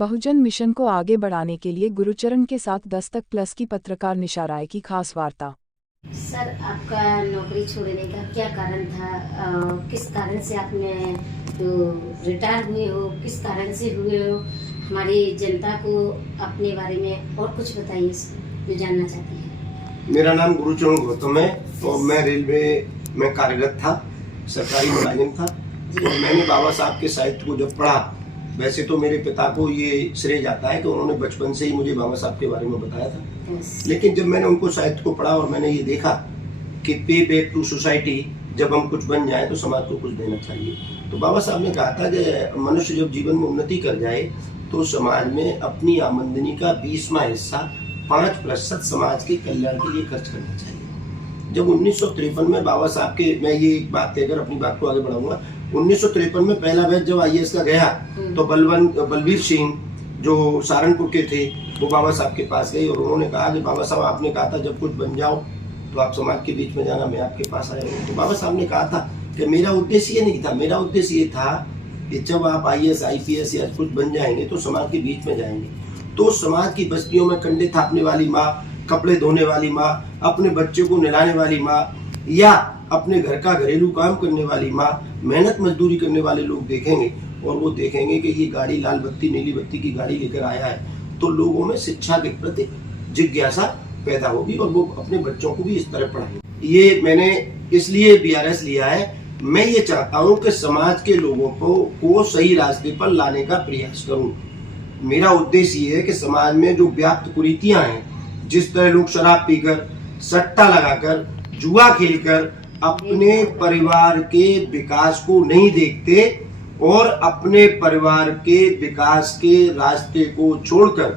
बहुजन mission को आगे बढ़ाने के लिए गुरुचरण के साथ दस्तक प्लस की पत्रकार निशा राय की खास वार्ता। सर, आपका नौकरी छोड़ने का क्या कारण था? किस कारण से आपने रिटायर हुए हो, किस कारण से हुए हो? हमारी जनता को अपने बारे में और कुछ बताइए सर, जो जानना चाहते हैं। मेरा नाम गुरुचरण गौतम है और मैं रेलवे में कार्यरत था, सरकारी मुलाजिम था। और मैंने बाबा साहब के साहित्य को जब पढ़ा, वैसे तो मेरे पिता को ये श्रेय जाता है कि उन्होंने बचपन से ही मुझे बाबा साहब के बारे में बताया था। लेकिन जब मैंने उनको साहित्य को पढ़ा और मैंने ये देखा कि पे बैक टू सोसाइटी, जब हम कुछ बन जाए तो समाज को कुछ देना चाहिए। तो बाबा साहब ने कहा था कि मनुष्य जब जीवन में उन्नति कर जाए तो समाज में अपनी आमदनी का 20वां हिस्सा 5% समाज के कल्याण के लिए खर्च करना चाहिए। जब 1953 में बाबा साहब के, मैं ये बात कहकर अपनी बात को आगे बढ़ाऊंगा, 1953 में पहला बैच जब IAS का गया तो बलबीर सिंह जो सहारनपुर के थे वो बाबा साहब के पास गए और उन्होंने कहा कि बाबा साहब, आपने कहा था जब कुछ बन जाओ तो आप समाज के बीच में जाना, मैं आपके पास आया हूँ। तो बाबा साहब ने कहा था कि मेरा उद्देश्य ये नहीं था, मेरा उद्देश्य ये था कि जब आप IAS IPS या कुछ बन जाएंगे तो समाज के बीच में जाएंगे, तो समाज की बस्तियों में कंडे थापने वाली माँ, कपड़े धोने वाली माँ, अपने बच्चे को नहलाने वाली माँ या अपने घर का घरेलू काम करने वाली माँ, मेहनत मजदूरी करने वाले लोग देखेंगे और वो देखेंगे कि ये गाड़ी लाल बत्ती नीली बत्ती की गाड़ी लेकर आया है, तो लोगों में शिक्षा के प्रति जिज्ञासा पैदा होगी और वो अपने बच्चों को भी इस तरह पढ़ाएंगे। ये मैंने इसलिए BRS लिया है। मैं ये चाहता हूँ कि समाज के लोगों को सही रास्ते पर लाने का प्रयास करूँ। मेरा उद्देश्य ये है कि समाज में जो व्याप्त कुरीतियां हैं, जिस तरह लोग शराब पीकर, सट्टा लगाकर, जुआ खेलकर अपने परिवार के विकास को नहीं देखते और अपने परिवार के विकास के रास्ते को छोड़कर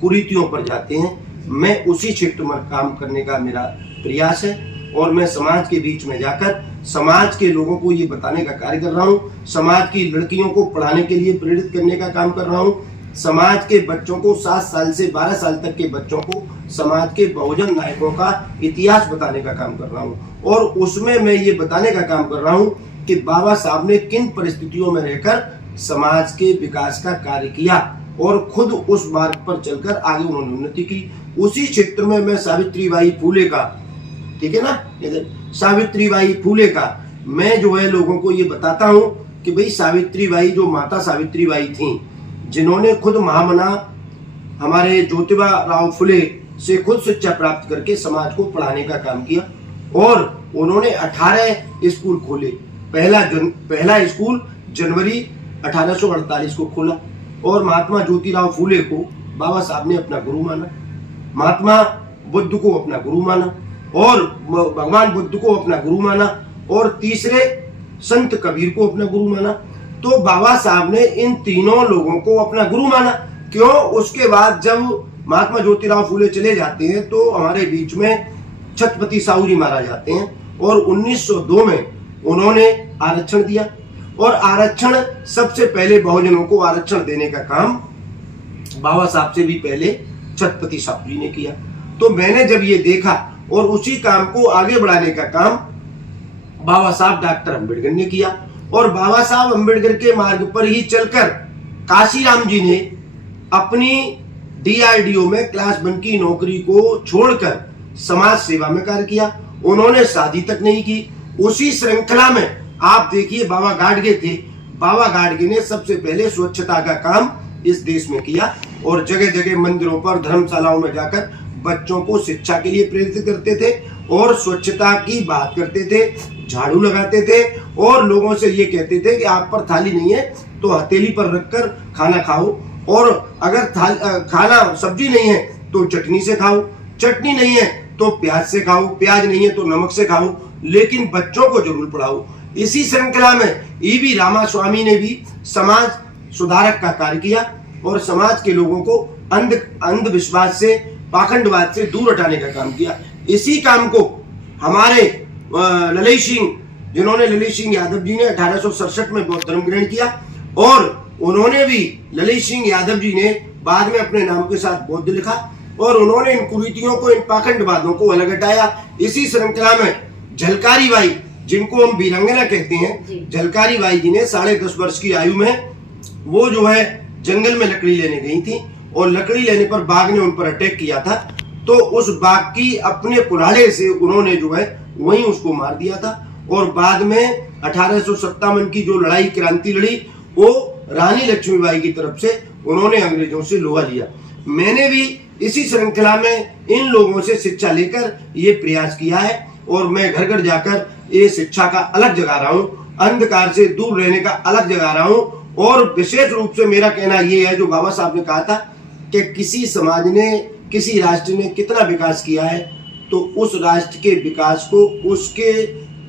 कुरीतियों पर जाते हैं, मैं उसी क्षेत्र में काम करने का मेरा प्रयास है और मैं समाज के बीच में जाकर समाज के लोगों को ये बताने का कार्य कर रहा हूँ। समाज की लड़कियों को पढ़ाने के लिए प्रेरित करने का काम कर रहा हूँ। समाज के बच्चों को 7 साल से 12 साल तक के बच्चों को समाज के बहुजन नायकों का इतिहास बताने का काम कर रहा हूँ और उसमें मैं ये बताने का काम कर रहा हूँ कि बाबा साहब ने किन परिस्थितियों में रहकर समाज के विकास का कार्य किया और खुद उस मार्ग पर चलकर आगे उन्होंने उन्नति की। उसी क्षेत्र में मैं सावित्रीबाई फूले का, ठीक है ना, सावित्रीबाई फूले का मैं जो है लोगों को ये बताता हूँ कि भाई सावित्रीबाई, जो माता सावित्रीबाई थी, जिन्होंने खुद महामना हमारे ज्योतिबा राव फुले से खुद शिक्षा प्राप्त करके समाज को पढ़ाने का काम किया और उन्होंने 18 स्कूल खोले। पहला स्कूल जनवरी 1848 को खोला और महात्मा ज्योतिराव फूले को बाबा साहब ने अपना गुरु माना, महात्मा बुद्ध को अपना गुरु माना और भगवान बुद्ध को अपना गुरु माना और तीसरे संत कबीर को अपना गुरु माना। तो बाबा साहब ने इन तीनों लोगों को अपना गुरु माना। क्यों? उसके बाद जब महात्मा ज्योतिराव फूले चले जाते हैं तो हमारे बीच में छत्रपति साहू जी महाराज आते हैं और 1902 में उन्होंने आरक्षण दिया और आरक्षण, सबसे पहले बहुजनों को आरक्षण देने का काम बाबा साहब से भी पहले छत्रपति साहू जी ने किया। तो मैंने जब ये देखा और उसी काम को आगे बढ़ाने का काम बाबा साहब डॉक्टर अम्बेडकर ने किया और बाबा साहब अम्बेडकर के मार्ग पर ही चलकर काशीराम जी ने अपनी DRDO में क्लास 1 की नौकरी को छोड़कर समाज सेवा में कार्य किया। उन्होंने शादी तक नहीं की। उसी श्रृंखला में आप देखिए बाबा गाडगे थे। बाबा गाडगे ने सबसे पहले स्वच्छता का काम इस देश में किया और जगह जगह मंदिरों पर, धर्मशालाओं में जाकर बच्चों को शिक्षा के लिए प्रेरित करते थे और स्वच्छता की बात करते थे, झाड़ू लगाते थे और लोगों से ये कहते थे कि आप पर थाली नहीं है तो हथेली पर रखकर खाना खाओ और अगर खाना सब्जी नहीं है तो चटनी से खाओ, चटनी नहीं है तो प्याज से खाओ, प्याज नहीं है तो नमक से खाओ, लेकिन बच्चों को जरूर पढ़ाओ। इसी श्रृंखला में EV रामास्वामी ने भी समाज सुधारक का कार्य किया और समाज के लोगों को अंधविश्वास से, पाखंडवाद से दूर हटाने का काम किया। इसी काम को हमारे ललित सिंह, जिन्होंने ललित सिंह यादव जी ने 1867 में बौद्ध धर्म ग्रहण किया और उन्होंने भी, ललित सिंह यादव जी ने बाद में अपने नाम के साथ बौद्ध लिखा और उन्होंने इन कुरीतियों को, इन पाखंडवादों को अलग हटाया। इसी श्रृंखला में झलकारी बाई, जिनको हम वीरांगना कहते हैं, झलकारी बाई जी ने 10.5 वर्ष की आयु में वो जो है जंगल में लकड़ी लेने गई थी और लकड़ी लेने पर बाघ ने उन पर अटैक किया था। तो उस बाघ की अपने कुल्हाड़े से उन्होंने जो है वहीं उसको मार दिया था। और बाद में 1857 की जो लड़ाई क्रांति लड़ी वो रानी लक्ष्मीबाई की तरफ से उन्होंने अंग्रेजों से लोहा लिया। मैंने भी इसी श्रृंखला में इन लोगों से शिक्षा लेकर ये प्रयास किया है और मैं घर घर जाकर ये शिक्षा का अलग जगा रहा हूँ, अंधकार से दूर रहने का अलग जगा रहा हूँ। और विशेष रूप से मेरा कहना ये है, जो बाबा साहब ने कहा था कि किसी समाज ने, किसी राष्ट्र ने कितना विकास किया है, तो उस राष्ट्र के विकास को उसके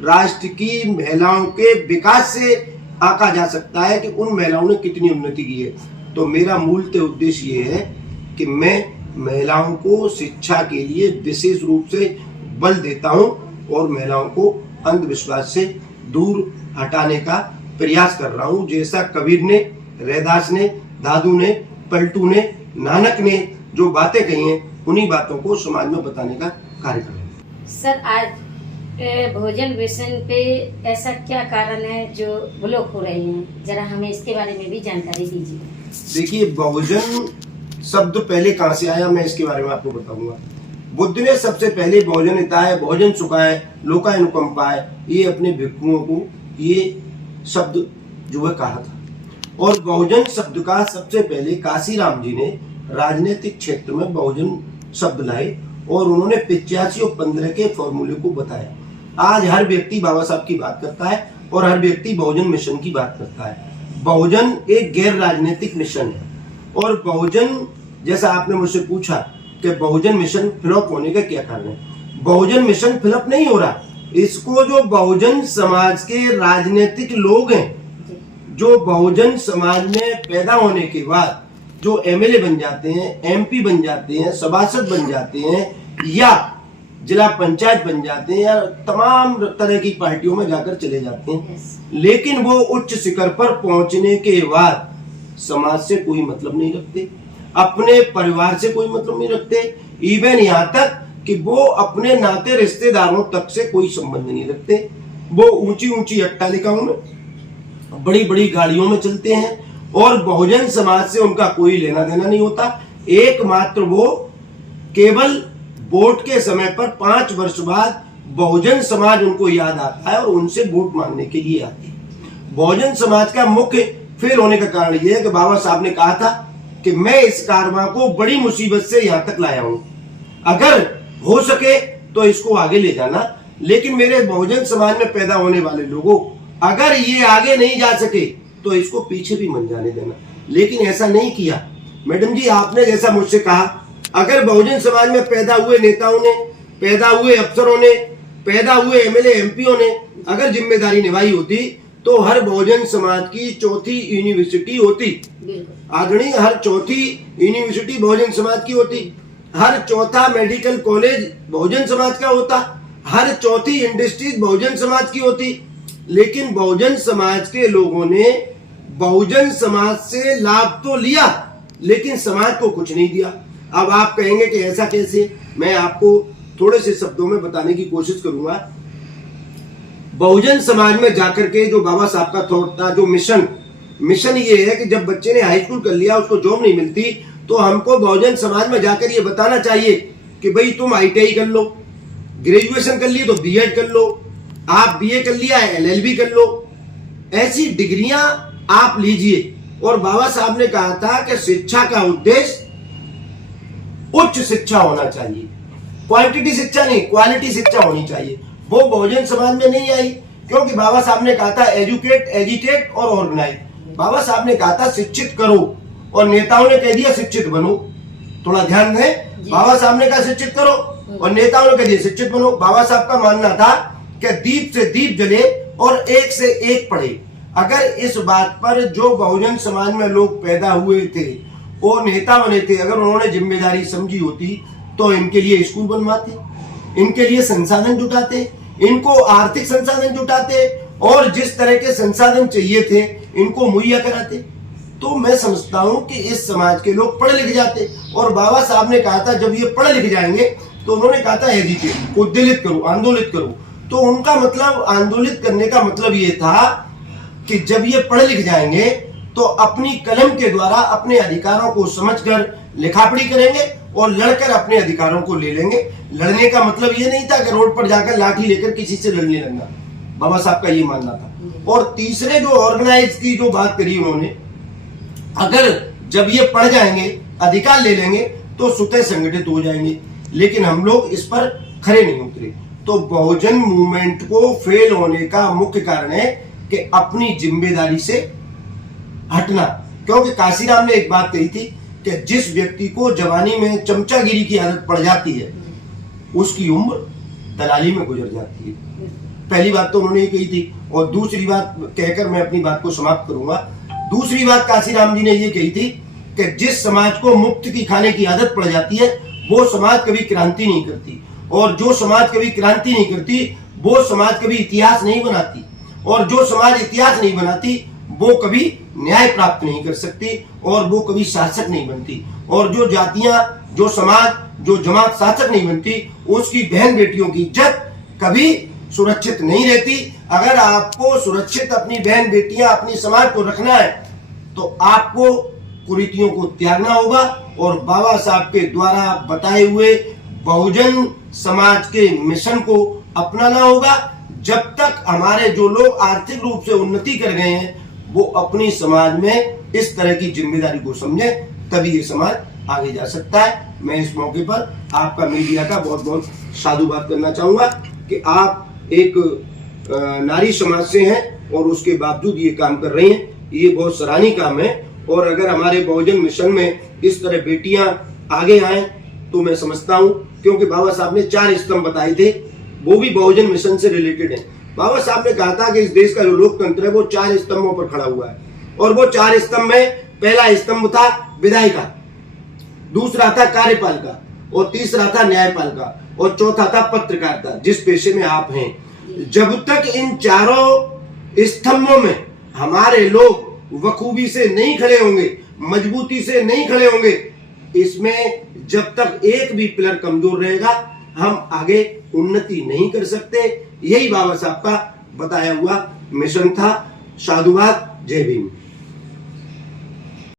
राष्ट्र की महिलाओं के विकास से आंका जा सकता है कि उन महिलाओं ने कितनी उन्नति की है। तो मेरा मूलतः उद्देश्य ये है कि मैं महिलाओं को शिक्षा के लिए विशेष रूप से बल देता हूं और महिलाओं को अंधविश्वास से दूर हटाने का प्रयास कर रहा हूं। जैसा कबीर ने, रैदास ने, दादू ने, पलटू ने, नानक ने जो बातें कही हैं, उन्हीं बातों को समाज में बताने का कार्य कर रहे हैं। सर, आज भोजन व्यसन पे ऐसा क्या कारण है जो ब्लॉक हो रहे हैं, जरा हमें इसके बारे में भी जानकारी दीजिए। देखिए, बहुजन शब्द पहले कहाँ से आया, मैं इसके बारे में आपको बताऊंगा। बुद्ध ने सबसे पहले भोजन हिताय, भोजन सुखाय, लोकाय अनुकंपाय, ये अपने भिक्षुओं को ये शब्द जो है कहा था। और बहुजन शब्द का सबसे पहले काशीराम जी ने राजनीतिक क्षेत्र में बहुजन शब्द लाए और उन्होंने 85 और 15 के फॉर्मूले को बताया। आज हर व्यक्ति बाबा साहब की बात करता है और हर व्यक्ति बहुजन मिशन की बात करता है। बहुजन एक गैर राजनीतिक मिशन है और बहुजन, जैसा आपने मुझसे पूछा कि बहुजन मिशन फ्लॉप होने का क्या कारण है, बहुजन मिशन फ्लॉप नहीं हो रहा। इसको जो बहुजन समाज के राजनीतिक लोग हैं, जो बहुजन समाज में पैदा होने के बाद जो एमएलए बन जाते हैं, एमपी बन जाते हैं, सभासद बन जाते हैं या जिला पंचायत बन जाते हैं या तमाम तरह की पार्टियों में जाकर चले जाते हैं, लेकिन वो उच्च शिखर पर पहुंचने के बाद समाज से कोई मतलब नहीं रखते, अपने परिवार से कोई मतलब नहीं रखते, इवन यहाँ तक कि वो अपने नाते रिश्तेदारों तक से कोई संबंध नहीं रखते। वो ऊंची ऊंची अट्टालिकाओं में, बड़ी बड़ी गाड़ियों में चलते हैं और बहुजन समाज से उनका कोई लेना देना नहीं होता। एकमात्र वो केवल वोट के समय पर 5 वर्ष बाद बहुजन समाज उनको याद आता है और उनसे वोट मांगने के लिए आते हैं। बहुजन समाज का मुख्य फेल होने का कारण यह है कि बाबा साहब ने कहा था कि मैं इस कारवां को बड़ी मुसीबत से यहां तक लाया हूं, अगर हो सके तो इसको आगे ले जाना। लेकिन मेरे बहुजन समाज में पैदा होने वाले लोगों, अगर ये आगे नहीं जा सके तो इसको पीछे भी मत जाने देना। लेकिन ऐसा नहीं किया। मैडम जी, आपने जैसा मुझसे कहा, अगर बहुजन समाज में पैदा हुए नेताओं ने, पैदा हुए अफसरों ने, पैदा हुए एमएलए एमपीओ ने अगर जिम्मेदारी निभाई होती तो हर बहुजन समाज की चौथी यूनिवर्सिटी होती, आदरणीय, हर चौथी यूनिवर्सिटी बहुजन समाज की होती, हर चौथा मेडिकल कॉलेज बहुजन समाज का होता, हर चौथी इंडस्ट्रीज बहुजन समाज की होती। लेकिन बहुजन समाज के लोगों ने बहुजन समाज से लाभ तो लिया लेकिन समाज को कुछ नहीं दिया। अब आप कहेंगे कि ऐसा कैसे, मैं आपको थोड़े से शब्दों में बताने की कोशिश करूंगा। बहुजन समाज में जाकर के जो बाबा साहब का थॉट था, जो मिशन ये है कि जब बच्चे ने हाई स्कूल कर लिया, उसको जॉब नहीं मिलती, तो हमको बहुजन समाज में जाकर ये बताना चाहिए कि भाई तुम आईटीआई कर लो, ग्रेजुएशन कर लिए तो बीएड कर लो, आप बीए कर लिया एलएलबी कर लो, ऐसी डिग्रियां आप लीजिए। और बाबा साहब ने कहा था कि शिक्षा का उद्देश्य उच्च शिक्षा होना चाहिए, क्वांटिटी शिक्षा नहीं, क्वालिटी शिक्षा होनी चाहिए। वो बहुजन समाज में नहीं आई, क्योंकि बाबा साहब ने कहा था एजुकेट, एजिटेट और ऑर्गेनाइज। बाबा साहब ने कहा था शिक्षित करो और नेताओं ने कह दिया शिक्षित बनो। थोड़ा ध्यान दें, बाबा साहब ने कहा शिक्षित करो और नेताओं ने कह दिया शिक्षित बनो। बाबा साहब का मानना था कि दीप से दीप जले और एक से एक पढ़े। अगर इस बात पर जो बहुजन समाज में लोग पैदा हुए थे और नेता बने थे, अगर उन्होंने जिम्मेदारी समझी होती तो इनके लिए स्कूल बनवाते, इनके लिए संसाधन जुटाते, इनको आर्थिक संसाधन जुटाते और जिस तरह के संसाधन चाहिए थे इनको मुहैया कराते। तो मैं समझता हूं कि इस समाज के लोग पढ़े लिख जाते। और बाबा साहब ने कहा था जब ये पढ़े लिख जाएंगे, तो उन्होंने कहा था एजिटेट, उद्दलित करो, आंदोलित करो। तो उनका मतलब आंदोलित करने का मतलब ये था कि जब ये पढ़े लिख जाएंगे तो अपनी कलम के द्वारा अपने अधिकारों को समझकर लिखापढ़ी करेंगे और लड़कर अपने अधिकारों को ले लेंगे। लड़ने का मतलब ये नहीं था कि रोड पर जाकर लाठी लेकर किसी से लड़ने लगना, बाबा साहब का ये मानना था। और तीसरे जो ऑर्गेनाइज की जो बात करी उन्होंने, अगर जब ये पढ़ जाएंगे अधिकार ले लेंगे तो स्वतः संगठित हो जाएंगे, लेकिन हम लोग इस पर खरे नहीं उतरे। तो बहुजन मूवमेंट को फेल होने का मुख्य कारण है कि अपनी जिम्मेदारी से हटना। क्योंकि काशीराम ने एक बात कही थी कि जिस व्यक्ति को जवानी में चमचागिरी की आदत पड़ जाती है उसकी उम्र दलाली में गुजर जाती है। पहली बात तो उन्होंने ये कही थी, और दूसरी बात कहकर मैं अपनी बात को समाप्त करूंगा। दूसरी बात काशीराम जी ने ये कही थी कि जिस समाज को मुफ्त की खाने की आदत पड़ जाती है वो समाज कभी क्रांति नहीं करती, और जो समाज कभी क्रांति नहीं करती वो समाज कभी इतिहास नहीं बनाती, और जो समाज इतिहास नहीं बनाती वो कभी न्याय प्राप्त नहीं कर सकती, और वो कभी शासक नहीं बनती। और जो जातियां, जो समाज, जो जमात शासक नहीं बनती, उसकी बहन बेटियों की इज्जत कभी सुरक्षित नहीं रहती। अगर आपको सुरक्षित अपनी बहन बेटियां, अपनी समाज को रखना है तो आपको कुरीतियों को त्यागना होगा और बाबा साहब के द्वारा बताए हुए बहुजन समाज के मिशन को अपनाना होगा। जब तक हमारे जो लोग आर्थिक रूप से उन्नति कर गए हैं वो अपनी समाज में इस तरह की जिम्मेदारी को समझे, तभी ये समाज आगे जा सकता है। मैं इस मौके पर आपका मीडिया का बहुत बहुत साधुवाद करना चाहूंगा कि आप एक नारी समाज से हैं और उसके बावजूद ये काम कर रही हैं, ये बहुत सराहनीय काम है। और अगर हमारे बहुजन मिशन में इस तरह बेटियां आगे आए तो मैं समझता हूं, क्योंकि बाबा साहब ने 4 स्तंभ बताए थे, वो भी बहुजन मिशन से रिलेटेड है। बाबा साहब ने कहा था कि इस देश का जो लोकतंत्र है वो 4 स्तंभों पर खड़ा हुआ है, और वो 4 स्तंभ में पहला स्तंभ था विधायिका, दूसरा था कार्यपालिका, और तीसरा था न्यायपालिका, और चौथा था पत्रकारिता, जिस पेशे में आप हैं। जब तक इन चारों स्तंभों में हमारे लोग बखूबी से नहीं खड़े होंगे, मजबूती से नहीं खड़े होंगे, इसमें जब तक एक भी पिलर कमजोर रहेगा हम आगे उन्नति नहीं कर सकते। यही बाबा साहब का बताया हुआ मिशन था। साधुवाद। जय भीम।